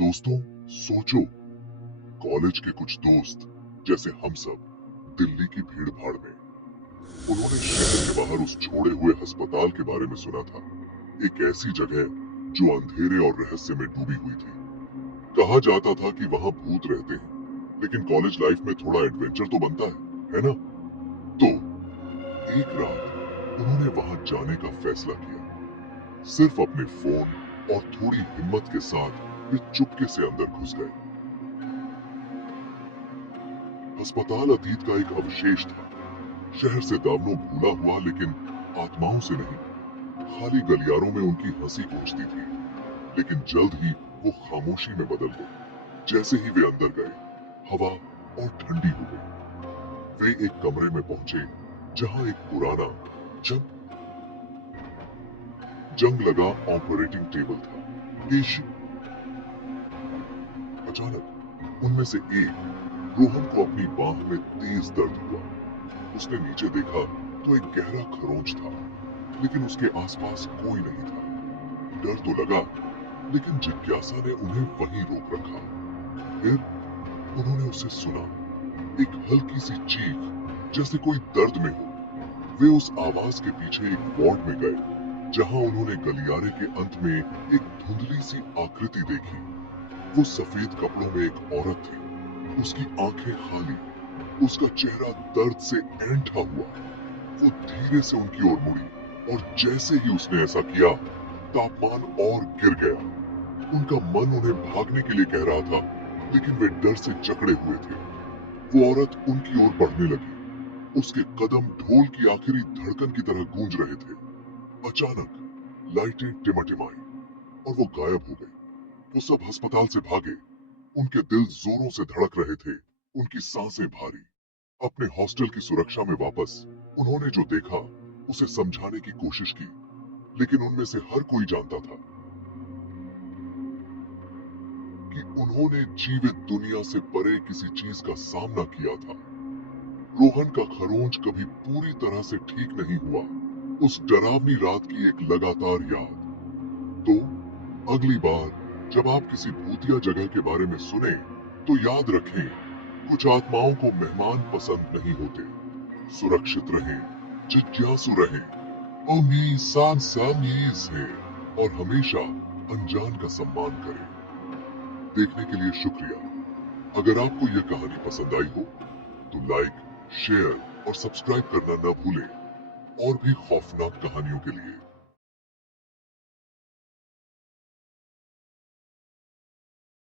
दोस्तों, सोचो, कॉलेज के कुछ दोस्त जैसे हम सब दिल्ली की भीड़ भाड़ में उन्होंने शहर के बाहर उस छोड़े हुए अस्पताल के बारे में सुना था। एक ऐसी जगह जो अंधेरे और रहस्य में डूबी हुई थी। कहा जाता था कि वहां भूत रहते हैं, लेकिन कॉलेज लाइफ में थोड़ा एडवेंचर तो बनता है ना? तो एक रात उन्होंने वहां जाने का फैसला किया। सिर्फ अपने फोन और थोड़ी हिम्मत के साथ वे चुपके से अंदर घुस गए। अस्पताल अतीत का एक अवशेष था, शहर से दामनों भूला हुआ, लेकिन आत्माओं से नहीं। खाली गलियारों में उनकी हंसी गूंजती थी, लेकिन जल्द ही वो खामोशी में बदल गई। जैसे ही वे अंदर गए, हवा और ठंडी हो गई। वे एक कमरे में पहुंचे जहां एक पुराना जंग जंग लगा ऑपरेटिंग टेबल था। अचानक उनमें से एक, रोहन को अपनी बाह में तेज दर्द हुआ। उसने नीचे देखा तो एक गहरा खरोंच था, लेकिन उसके आसपास कोई नहीं था। डर तो लगा, लेकिन जिज्ञासा ने उन्हें वहीं रोक रखा। फिर उन्होंने उसे सुना, एक हल्की सी चीख, जैसे कोई दर्द में हो। वे उस आवाज के पीछे एक वार्ड में गए, जहां उन्होंने गलियारे के अंत में एक धुंधली सी आकृति देखी। वो सफेद कपड़ों में एक औरत थी, उसकी आंखें खाली, उसका चेहरा दर्द से ऐंठा हुआ। वो धीरे से उनकी ओर मुड़ी, और जैसे ही उसने ऐसा किया, तापमान और गिर गया। उनका मन उन्हें भागने के लिए कह रहा था, लेकिन वे डर से जकड़े हुए थे। वो औरत उनकी ओर बढ़ने लगी, उसके कदम ढोल की आखिरी धड़कन की तरह गूंज रहे थे। अचानक लाइटें टिमटिमाई और वो गायब हो गई। वो सब अस्पताल से भागे, उनके दिल जोरों से धड़क रहे थे, उनकी सांसें भारी। अपने हॉस्टल की सुरक्षा में वापस उन्होंने जो देखा उसे समझाने की कोशिश की, लेकिन उनमें से हर कोई जानता था कि उन्होंने जीवित दुनिया से परे किसी चीज का सामना किया था। रोहन का खरोंच कभी पूरी तरह से ठीक नहीं हुआ, उस डरावनी रात की एक लगातार याद। तो अगली बार जब आप किसी भूतिया जगह के बारे में सुने, तो याद रखें, कुछ आत्माओं को मेहमान पसंद नहीं होते। सुरक्षित रहें, जिज्ञासु रहें, उम्मीद है, और हमेशा अनजान का सम्मान करें। देखने के लिए शुक्रिया। अगर आपको यह कहानी पसंद आई हो, तो लाइक, शेयर और सब्सक्राइब करना न भूलें, और भी खौफनाक कहानियों के लिए।